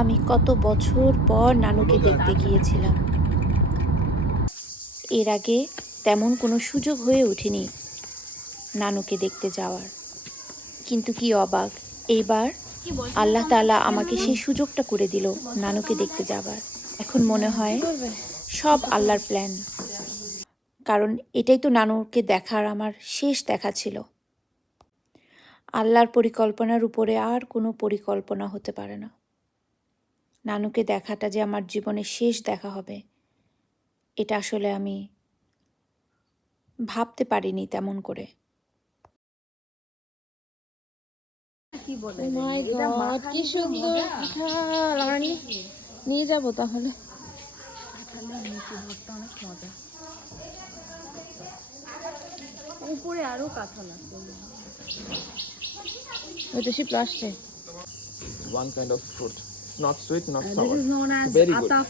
আমি কত বছর পর নানুকে দেখতে গিয়েছিলাম। এর আগে তেমন কোনো সুযোগ হয়ে ওঠেনি নানুকে দেখতে যাওয়ার, কিন্তু কি অবাক, এইবার আল্লাহ তাআলা আমাকে সেই সুযোগটা করে দিল নানুকে দেখতে যাবার। এখন মনে হয় সব আল্লাহর প্ল্যান, কারণ এটাই তো নানুকে দেখার আমার শেষ দেখা ছিল। আল্লাহর পরিকল্পনার উপরে আর কোনো পরিকল্পনা হতে পারে না। নানুকে দেখাটা যে আমার জীবনের শেষ দেখা হবে, এটা আসলে আমি ভাবতে পারিনি তেমন করে। মাই গড, কি সুন্দর কাঁঠাল! আমরা নিয়ে যাবো তাহলে। উপরে আরো কাঁঠাল আছে। ওই তো শিপ আসছে। One kind of fruit. Not sweet, not This sour. is known as Very good. ataf.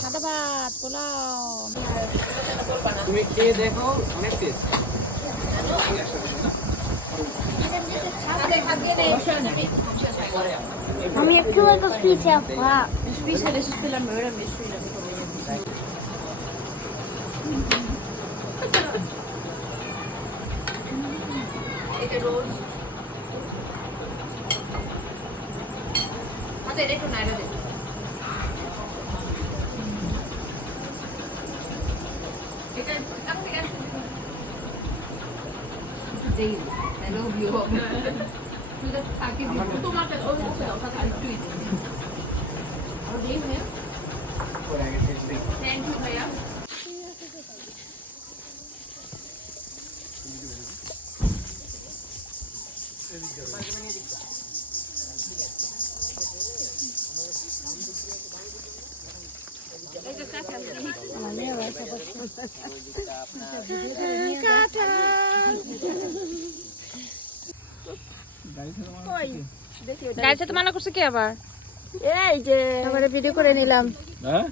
সাদা ভাত, পোলাও। তুমি খেয়ে দেখো, অনেক test. Mami, aquilo é das pizzas. গাড়িতে তো মানা করছে কি আবার? এই যে আবার ভিডিও করে নিলাম। হ্যাঁ?